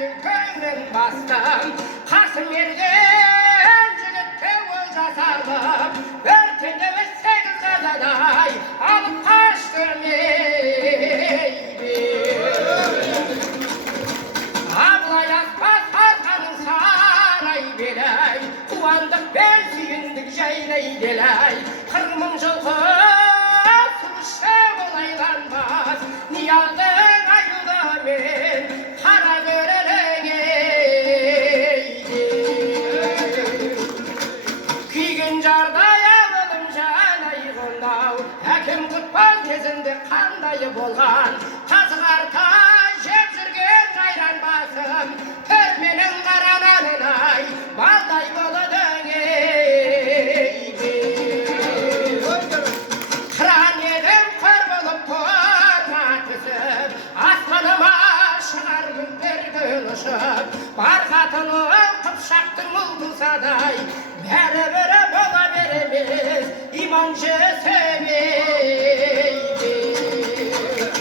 Benim könlüm bastım Kasım ergen Cügütte olcasalım Örtünde ve sekiz kazaday Alıp kaçtım Abla yazmaz Hasan'ın saray belay Kuvandık ben suyunduk jaylay delay Kırmın жылқы Sürüşe olaylanmaz Niyaldın ayıda men Kara görerenge Kүйген жардай авылым жанай қондау Әкем құтпан кезінде қандайы болған Қазы қарта жеп жүрген қайран басым Төрменің қарананын ай балдай болыдың Қыран едім қыр болып торма түсіп Аспаныма шығармын бір күн ұшып Бар қатыным қыпшақтың ұлдысадай Бәрі-бірі бола береміз иман жесір